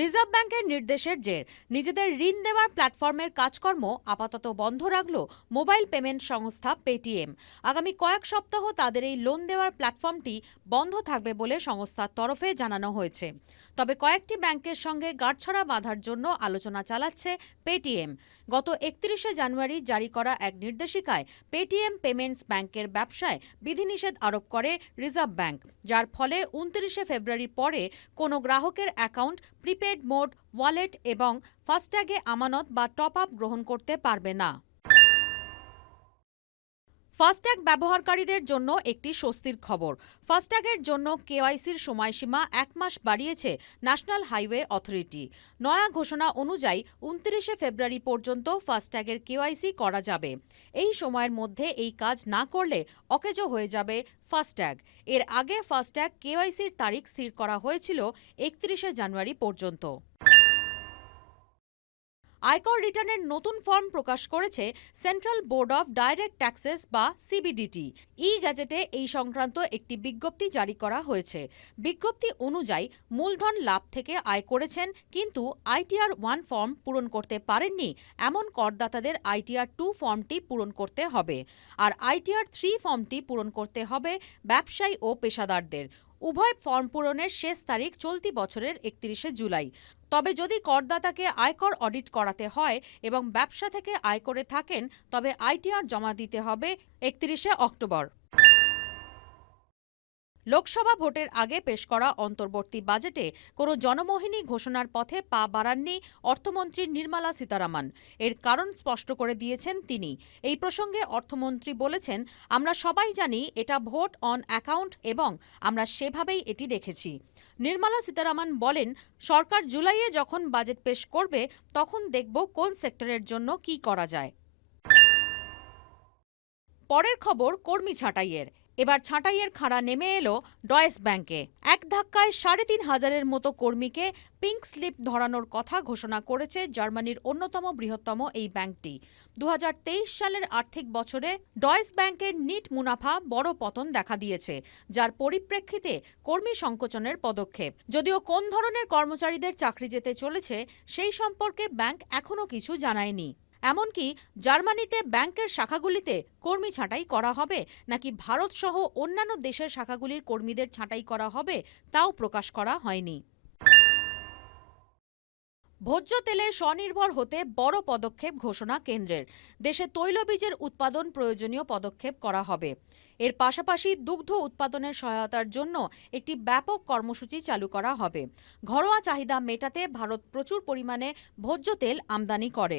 Reserve ব্যাংকের নির্দেশের জের। নিজেদের ঋণ দেওয়ার প্ল্যাটফর্মের কাজকর্ম আপাতত বন্ধ রাখল মোবাইল পেমেন্ট সংস্থা পেটিএম। আগামী কয়েক সপ্তাহ তাদের এই লোন দেওয়ার প্ল্যাটফর্মটি বন্ধ থাকবে বলে সংস্থার তরফে জানানো হয়েছে। তবে কয়েকটি ব্যাংকের সঙ্গে গাঁটছড়া বাঁধার জন্য আলোচনা চালাচ্ছে পেটিএম। গত একত্রিশে জানুয়ারি জারি করা এক নির্দেশিকায় পেটিএম পেমেন্টস ব্যাংকের ব্যবসায় বিধিনিষেধ আরোপ করে রিজার্ভ ব্যাংক, যার ফলে উনত্রিশে ফেব্রুয়ারির পরে কোনো গ্রাহকের অ্যাকাউন্ট, প্রিপেড মোড, ওয়ালেট এবং ফাস্ট্যাগে আমানত বা টপ আপ গ্রহণ করতে পারবে না। ফাস্ট্যাগ ব্যবহারকারীদের জন্য একটি স্বস্তির খবর। ফাস্ট্যাগের জন্য কেওয়াইসির সময়সীমা এক মাস বাড়িয়েছে ন্যাশনাল হাইওয়ে অথরিটি। নয়া ঘোষণা অনুযায়ী উনত্রিশে ফেব্রুয়ারি পর্যন্ত ফাস্ট্যাগের কেওয়াইসি করা যাবে। এই সময়ের মধ্যে এই কাজ না করলে অকেজো হয়ে যাবে ফাস্ট্যাগ। এর আগে ফাস্ট্যাগ কেওয়াইসির তারিখ স্থির করা হয়েছিল একত্রিশে জানুয়ারি পর্যন্ত। আয়কর রিটার্নের নতুন ফর্ম প্রকাশ করেছে central board of direct taxes বা সিবিডিটি। ই গ্যাজেটে এই সংক্রান্ত একটি বিজ্ঞপ্তি জারি করা হয়েছে। বিজ্ঞপ্তি অনুযায়ী মূলধন লাভ থেকে আয় করেছেন, কিন্তু আইটিআর ওয়ান ফর্ম পূরণ করতে পারেননি, এমন করদাতাদের আইটিআর টু ফর্মটি পূরণ করতে হবে। আর আইটিআর থ্রি ফর্মটি পূরণ করতে হবে ব্যবসায়ী ও পেশাদারদের। উভয় ফর্ম পূরণের শেষ তারিখ চলতি বছরের একত্রিশে জুলাই। তবে যদি করদাতাকে আয়কর অডিট করাতে হয় এবং ব্যবসা থেকে আয় করে থাকেন, তবে আইটিআর জমা দিতে হবে একত্রিশে অক্টোবর। লোকসভা ভোটের আগে পেশ করা অন্তর্বর্তী বাজেটে কোনো জনমোহিনী ঘোষণার পথে পা বাড়াননি অর্থমন্ত্রী নির্মলা সীতারামন। এর কারণ স্পষ্ট করে দিয়েছেন তিনি। এই প্রসঙ্গে অর্থমন্ত্রী বলেছেন, আমরা সবাই জানি এটা ভোট অন অ্যাকাউন্ট এবং আমরা সেভাবেই এটি দেখেছি। নির্মলা সীতারামন বলেন, সরকার জুলাইয়ে যখন বাজেট পেশ করবে, তখন দেখব কোন সেক্টরের জন্য কি করা যায়। পরের খবর কর্মী ছাঁটাইয়ের। এবার ছাঁটাইয়ের খাঁড়া নেমে এলো ডয়েস ব্যাংকে। এক ধাক্কায় সাড়ে তিন হাজারের মতো কর্মীকে পিঙ্ক স্লিপ ধরানোর কথা ঘোষণা করেছে জার্মানির অন্যতম বৃহত্তম এই ব্যাংকটি। দু হাজার তেইশ সালের আর্থিক বছরে ডয়েস ব্যাংকের নিট মুনাফা বড় পতন দেখা দিয়েছে, যার পরিপ্রেক্ষিতে কর্মী সংকোচনের পদক্ষেপ। যদিও কোন ধরনের কর্মচারীদের চাকরি যেতে চলেছে, সেই সম্পর্কে ব্যাংক এখনও কিছু জানায়নি। এমনকি জার্মানিতে ব্যাংকের শাখাগুলিতে কর্মী ছাঁটাই করা হবে, নাকি ভারত সহ অন্যান্য দেশের শাখাগুলির কর্মীদের ছাঁটাই করা হবে তাও প্রকাশ করা হয়নি। ভোজ্য তেলে স্বনির্ভর হতে বড় পদক্ষেপ ঘোষণা কেন্দ্রের। দেশে তৈলবীজের উৎপাদন প্রয়োজনীয় পদক্ষেপ করা হবে। এর পাশাপাশি দুগ্ধ উৎপাদনের সহায়তার জন্য একটি ব্যাপক কর্মসূচি চালু করা হবে। ঘরোয়া চাহিদা মেটাতে ভারত প্রচুর পরিমাণে ভোজ্য তেল আমদানি করে।